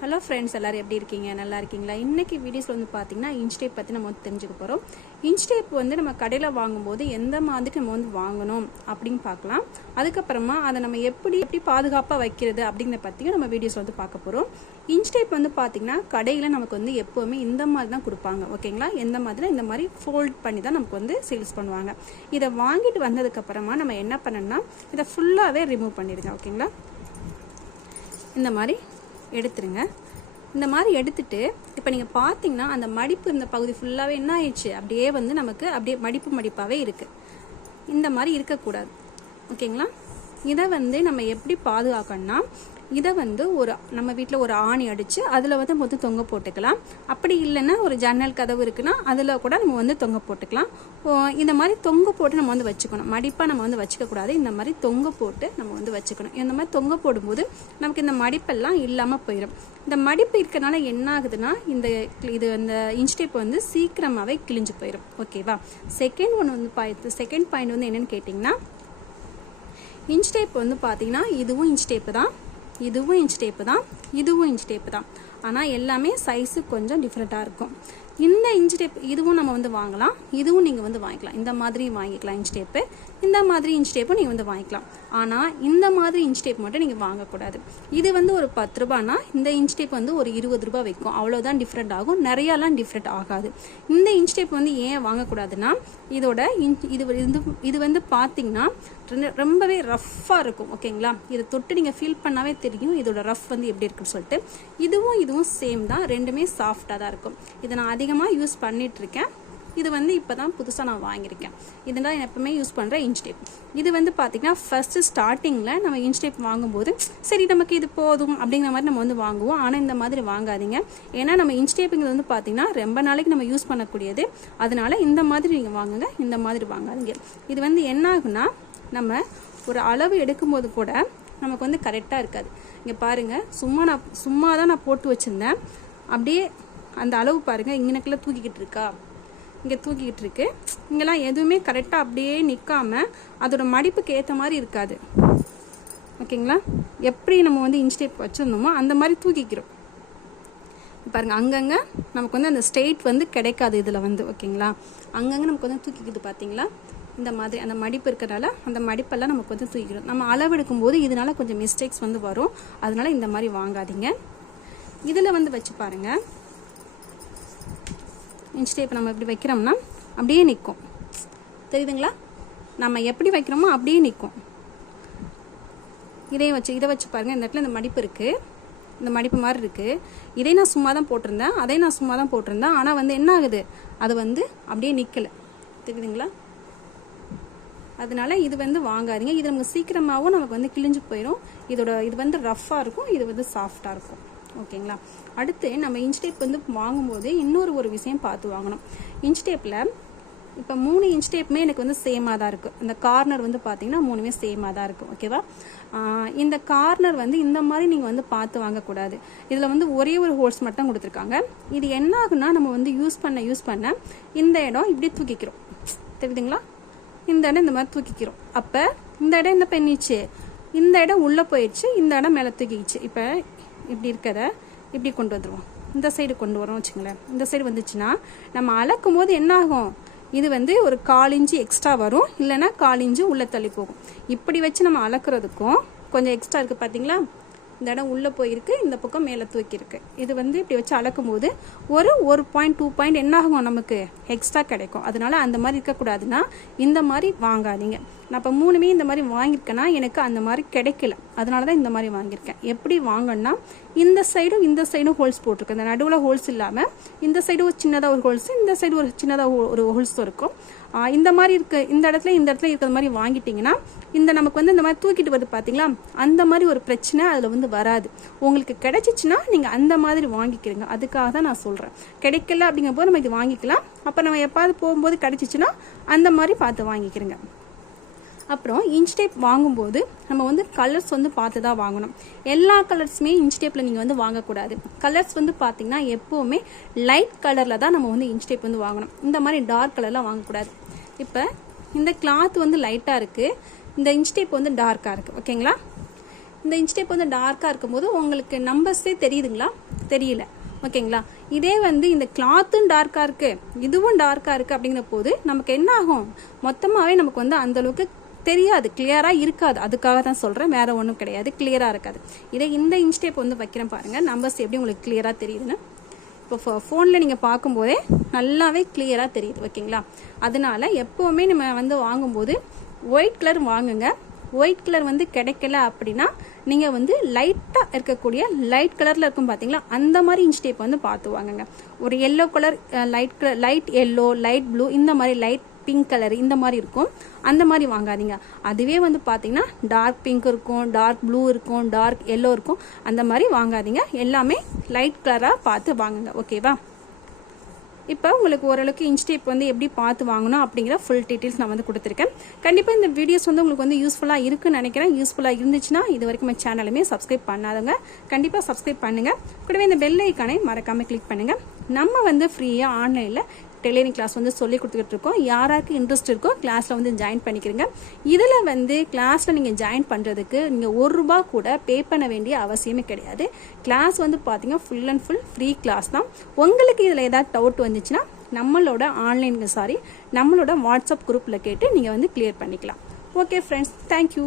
Hello friends, எல்லோரும் எப்படி இருக்கீங்க? நல்லா இருக்கீங்களா? இன்றைக்கி வீடியோஸில் வந்து பார்த்திங்கன்னா இன்ச் டேப் பற்றி நம்ம வந்து தெரிஞ்சுக்க போகிறோம். இன்ச் டேப் வந்து நம்ம கடையில் வாங்கும்போது எந்த மாதிரி நம்ம வந்து வாங்கணும் அப்படின்னு பார்க்கலாம். அதுக்கப்புறமா அதை நம்ம எப்படி பாதுகாப்பாக வைக்கிறது அப்படிங்கிறத பற்றியும் நம்ம வீடியோஸில் வந்து பார்க்க போகிறோம். இன்ச் டேப் வந்து பார்த்திங்கன்னா கடையில் நமக்கு வந்து எப்போவுமே இந்த மாதிரி தான் கொடுப்பாங்க. ஓகேங்களா? இந்த மாதிரி ஃபோல்ட் பண்ணி தான் நமக்கு வந்து சேல்ஸ் பண்ணுவாங்க. இதை வாங்கிட்டு வந்ததுக்கப்புறமா நம்ம என்ன பண்ணணும்னா இதை ஃபுல்லாகவே ரிமூவ் பண்ணிடுங்க. ஓகேங்களா? இந்த மாதிரி எடுத்துருங்க. இந்த மாதிரி எடுத்துட்டு இப்போ நீங்கள் பார்த்தீங்கன்னா அந்த மடிப்பு இந்த பகுதி ஃபுல்லாகவே என்ன ஆயிடுச்சு, அப்படியே வந்து நமக்கு அப்படியே மடிப்பாகவே இருக்குது. இந்த மாதிரி இருக்கக்கூடாது. ஓகேங்களா? இதை வந்து நம்ம எப்படி பாதுகாக்கணும்னா, இதை வந்து நம்ம வீட்டில் ஒரு ஆணி அடித்து அதில் வந்து மொத்தம் தொங்க போட்டுக்கலாம். அப்படி இல்லைன்னா ஒரு ஜன்னல் கதவு இருக்குன்னா அதில் கூட நம்ம வந்து தொங்க போட்டுக்கலாம். இந்த மாதிரி தொங்க போட்டு நம்ம வந்து வச்சுக்கணும். மடிப்பாக நம்ம வந்து வச்சுக்கக்கூடாது. இந்த மாதிரி தொங்க போட்டு நம்ம வந்து வச்சுக்கணும். இந்த மாதிரி தொங்க போடும்போது நமக்கு இந்த மடிப்பெல்லாம் இல்லாமல் போயிடும். இந்த மடிப்பு இருக்கிறனால என்ன ஆகுதுன்னா இந்த இன்ச் டேப் வந்து சீக்கிரமாகவே கிழிஞ்சு போயிடும். ஓகேவா? செகண்ட் பாயிண்ட் வந்து என்னென்னு கேட்டிங்கன்னா, இன்ச் டேப் வந்து பார்த்தீங்கன்னா இதுவும் இன்ச் டேப்பு தான், இதுவும் இன்ச் டேப்பு தான், இதுவும் இன்ச் டேப்பு தான். ஆனால் எல்லாமே சைஸு கொஞ்சம் டிஃப்ரெண்ட்டாக இருக்கும். இந்த இன்ச் டேப் இதுவும் நம்ம வந்து வாங்கலாம், இதுவும் நீங்கள் வந்து வாங்கிக்கலாம். இந்த மாதிரி வாங்கிக்கலாம் இன்ச் டேப்பு, இந்த மாதிரி இன்ச் டேப்பும் நீங்கள் வந்து வாங்கிக்கலாம். ஆனால் இந்த மாதிரி இன்ச் டேப் மட்டும் நீங்கள் வாங்கக்கூடாது. இது வந்து ஒரு 10 ரூபானா இந்த இன்ச் டேப் வந்து ஒரு 20 ரூபா வைக்கும். அவ்வளோதான் டிஃப்ரெண்ட் ஆகும், நிறையாலாம் டிஃப்ரெண்ட் ஆகாது. இந்த இன்ச் டேப் வந்து ஏன் வாங்கக்கூடாதுன்னா இதோட இது வந்து பார்த்தீங்கன்னா ரொம்பவே ரஃப்பாக இருக்கும். ஓகேங்களா? இதை தொட்டு நீங்கள் ஃபீல் பண்ணாவே தெரியும் இதோட ரஃப் வந்து எப்படி இருக்குன்னு சொல்லிட்டு. இதுவும் சேம் தான், ரெண்டுமே சாஃப்டாக தான் இருக்கும். இதை நான் அதிகமாக யூஸ் பண்ணிகிட்ருக்கேன். இது வந்து இப்போ தான் புதுசாக நான் வாங்கியிருக்கேன். இதெல்லாம் நான் எப்பவுமே யூஸ் பண்ணுற இன்ச் டேப். இது வந்து பார்த்திங்கன்னா ஃபஸ்ட்டு ஸ்டார்டிங்கில் நம்ம இன்ச் டேப் வாங்கும்போது சரி நமக்கு இது போதும் அப்படிங்கிற மாதிரி நம்ம வந்து வாங்குவோம். ஆனால் இந்த மாதிரி வாங்காதீங்க. ஏன்னா நம்ம இன்ச் டேப்புங்கிறது வந்து பார்த்திங்கன்னா ரொம்ப நாளைக்கு நம்ம யூஸ் பண்ணக்கூடியது. அதனால் இந்த மாதிரி நீங்கள் வாங்குங்க, இந்த மாதிரி வாங்காதீங்க. இது வந்து என்ன ஆகுனா நம்ம ஒரு அளவு எடுக்கும்போது கூட நமக்கு வந்து கரெக்டாக இருக்காது. இங்கே பாருங்கள், சும்மா தான் நான் போட்டு வச்சுருந்தேன். அப்படியே அந்த அளவு பாருங்கள், இங்கனக்குள்ள தூக்கிக்கிட்டு இருக்கா, இங்கே தூக்கிக்கிட்டு இருக்கு. இங்கெல்லாம் எதுவுமே கரெக்டாக அப்படியே நிற்காம அதோட மடிப்புக்கு ஏற்ற மாதிரி இருக்காது. ஓகேங்களா? எப்படி நம்ம வந்து இன்ச் டேப் வச்சுருந்தோமோ அந்த மாதிரி தூக்கிக்கிறோம். பாருங்கள், அங்கங்கே நமக்கு வந்து அந்த ஸ்ட்ரெயிட் வந்து கிடைக்காது இதில் வந்து. ஓகேங்களா? அங்கங்கே நமக்கு வந்து தூக்கிக்குது. பார்த்தீங்களா? இந்த மாதிரி அந்த மடிப்பு இருக்கிறனால அந்த மடிப்பெல்லாம் நமக்கு வந்து தூக்கிடும். நம்ம அளவெடுக்கும் போது இதனால கொஞ்சம் மிஸ்டேக்ஸ் வந்து வரும். அதனால இந்த மாதிரி வாங்காதீங்க. இதில் வந்து வச்சு பாருங்கள், இன்ச் டேப் நம்ம எப்படி வைக்கிறோம்னா அப்படியே நிற்கும். தெரியுதுங்களா? நம்ம எப்படி வைக்கிறோமோ அப்படியே நிற்கும். இதை வச்சு பாருங்கள், இந்த இடத்துல இந்த மடிப்பு இருக்குது, இந்த மடிப்பு மாதிரி இருக்குது. இதை நான் சும்மா தான் போட்டிருந்தேன், ஆனால் வந்து என்ன ஆகுது, அது வந்து அப்படியே நிற்கலை. தெரியுதுங்களா? அதனால இது வந்து வாங்காதீங்க. இது நமக்கு சீக்கிரமாகவும் நமக்கு வந்து கிழிஞ்சு போயிடும். இது வந்து ரஃப்பாக இருக்கும், இது வந்து சாஃப்டாக இருக்கும். ஓகேங்களா? அடுத்து நம்ம இன்ச் டேப் வந்து வாங்கும்போது இன்னொரு விஷயம் பார்த்து வாங்கணும். இன்ச் டேப்பில் இப்போ 3 இன்ச் டேப்புமே எனக்கு வந்து சேமாக தான் இருக்குது. இந்த கார்னர் வந்து பார்த்தீங்கன்னா 3மே சேமாக தான் இருக்கும். ஓகேவா? இந்த கார்னர் வந்து இந்த மாதிரி நீங்கள் வந்து பார்த்து வாங்கக்கூடாது. இதில் வந்து ஒரே ஒரு ஹோல்ஸ் மட்டும் கொடுத்துருக்காங்க. இது என்ன ஆகுனா நம்ம வந்து யூஸ் பண்ண இந்த இடம் இப்படி தூக்கிக்கிறோம். தெரியுதுங்களா? இந்த இடம் இந்த மாதிரி தூக்கிக்கிறோம். அப்போ இந்த இடம் என்ன பண்ணிச்சு, இந்த இடம் உள்ளே போயிடுச்சு, இந்த இடம் மேலே தூக்கிடுச்சு. இப்போ இப்படி இருக்கிறத இப்படி கொண்டு வந்துடுவோம், இந்த சைடு கொண்டு வரோம் வச்சுங்களேன். இந்த சைடு வந்துச்சுன்னா நம்ம அளக்கும் போது என்ன ஆகும், இது வந்து ஒரு 1/4 இன்ச்சு எக்ஸ்ட்ரா வரும், இல்லைன்னா 1/4 இன்ச்சு உள்ளே தள்ளி போகும். இப்படி வச்சு நம்ம அளக்குறதுக்கும் கொஞ்சம் எக்ஸ்ட்ரா இருக்குது. பார்த்தீங்களா? இந்த இடம் உள்ளே போயிருக்கு, இந்த பக்கம் மேலே தூக்கியிருக்கு. இது வந்து இப்படி வச்சு அளக்கும் போது ஒரு பாயிண்ட் 2 பாயிண்ட் என்ன ஆகும், நமக்கு எக்ஸ்ட்ரா கிடைக்கும். அதனால அந்த மாதிரி இருக்கக்கூடாதுன்னா இந்த மாதிரி வாங்காதீங்க. நான் இப்போ 3மே இந்த மாதிரி வாங்கியிருக்கேன்னா எனக்கு அந்த மாதிரி கிடைக்கல, அதனால தான் இந்த மாதிரி வாங்கியிருக்கேன். எப்படி வாங்கன்னா இந்த சைடும் ஹோல்ஸ் போட்டிருக்கு. இந்த நடுவில் ஹோல்ஸ் இல்லாமல் இந்த சைடு ஒரு சின்னதாக ஒரு ஹோல்ஸ், இந்த சைடு ஒரு சின்னதாக ஒரு ஹோல்ஸ் இருக்கும். இந்த மாதிரி இந்த இடத்துல இருக்கிற மாதிரி வாங்கிட்டிங்கன்னா நமக்கு வந்து இந்த மாதிரி தூக்கிட்டு வருது பார்த்தீங்களா, அந்த மாதிரி ஒரு பிரச்சனை அதில் வந்து வராது. உங்களுக்கு கிடைச்சிச்சுன்னா நீங்கள் அந்த மாதிரி வாங்கிக்கிறீங்க. அதுக்காக தான் நான் சொல்கிறேன். கிடைக்கல அப்படிங்கும்போது நம்ம இது வாங்கிக்கலாம். அப்போ நம்ம எப்பாவது போகும்போது கிடைச்சிச்சுன்னா அந்த மாதிரி பார்த்து வாங்கிக்கிறேங்க. அப்புறம் இன்ச் டேப் வாங்கும்போது நம்ம வந்து கலர்ஸ் வந்து பார்த்து தான் வாங்கணும். எல்லா கலர்ஸுமே இன்ச் டேப்பில் நீங்கள் வந்து வாங்கக்கூடாது. கலர்ஸ் வந்து பார்த்திங்கன்னா எப்போவுமே லைட் கலரில் தான் நம்ம வந்து இன்ச் டேப் வந்து வாங்கணும். இந்த மாதிரி டார்க் கலர்லாம் வாங்கக்கூடாது. இப்போ இந்த கிளாத் வந்து லைட்டாக இருக்குது, இந்த இன்ச் டேப் வந்து டார்க்காக இருக்குது. ஓகேங்களா? இந்த இன்ச் டேப் வந்து டார்க்காக இருக்கும்போது உங்களுக்கு நம்பர்ஸே தெரியுதுங்களா? தெரியல. ஓகேங்களா? இதே வந்து இந்த கிளாத்தும் டார்க்காக இருக்குது, இதுவும் டார்க்காக இருக்குது அப்படிங்கிற போது நமக்கு என்ன ஆகும், மொத்தமாகவே நமக்கு வந்து அந்தளவுக்கு தெரியாது, கிளியராக இருக்காது. அதுக்காக தான் சொல்கிறேன், வேறு ஒன்றும் கிடையாது, கிளியராக இருக்காது. இதே இந்த இன்ச் டேப் வந்து வைக்கிறேன் பாருங்கள், நம்பர்ஸ் எப்படி உங்களுக்கு கிளியராக தெரியுதுன்னு. இப்போ ஃபோனில் நீங்கள் பார்க்கும்போதே நல்லாவே கிளியராக தெரியுது. ஓகேங்களா? அதனால எப்போவுமே நம்ம வந்து வாங்கும்போது ஒயிட் கலர் வாங்குங்க. ஒயிட் கலர் வந்து கிடைக்கல அப்படின்னா நீங்கள் வந்து லைட்டாக இருக்கக்கூடிய லைட் கலரில் இருக்கும் பார்த்தீங்களா, அந்த மாதிரி இன்ச் டேப் வந்து பார்த்து வாங்குங்க. ஒரு yellow colour, light yellow, light blue, இந்த மாதிரி லைட் பிங்க் கலர் இந்த மாதிரி இருக்கும், அந்த மாதிரி வாங்காதீங்க. அதுவே வந்து பார்த்தீங்கன்னா டார்க் பிங்க் இருக்கும், டார்க் ப்ளூ இருக்கும், டார்க் எல்லோ இருக்கும், அந்த மாதிரி வாங்காதீங்க. எல்லாமே லைட் கலராக பார்த்து வாங்குங்க. ஓகேவா? இப்போ உங்களுக்கு ஓரளவுக்கு இன்ச் டேப் வந்து எப்படி பார்த்து வாங்கணும் அப்படிங்கிற ஃபுல் டீட்டெயில்ஸ் நான் வந்து கொடுத்துருக்கேன். கண்டிப்பாக இந்த வீடியோஸ் வந்து உங்களுக்கு வந்து யூஸ்ஃபுல்லாக இருக்குன்னு நினைக்கிறேன். யூஸ்ஃபுல்லாக இருந்துச்சுன்னா இது வரைக்கும் நம்ம சேனலுமே சப்ஸ்கிரைப் பண்ணாதவங்க கண்டிப்பாக சப்ஸ்கிரைப் பண்ணுங்கள். கூடவே இந்த பெல் ஐக்கானை மறக்காமல் கிளிக் பண்ணுங்கள். நம்ம வந்து ஃப்ரீயாக ஆன்லைனில் டெய்லரிங் கிளாஸ் வந்து சொல்லி கொடுத்துக்கிட்டு இருக்கோம். யாராருக்கு இன்ட்ரெஸ்ட் இருக்கோ கிளாஸில் வந்து ஜாயின் பண்ணிக்கிறீங்க. இதில் வந்து கிளாஸில் நீங்கள் ஜாயின் பண்ணுறதுக்கு நீங்கள் ₹1 கூட பே பண்ண வேண்டிய அவசியமே கிடையாது. கிளாஸ் வந்து பார்த்தீங்கன்னா full and full free class தான். உங்களுக்கு இதில் ஏதாவது டவுட் வந்துச்சுன்னா நம்மளோட வாட்ஸ்அப் குரூப்பில் கேட்டு நீங்கள் வந்து கிளியர் பண்ணிக்கலாம். Okay friends, thank you.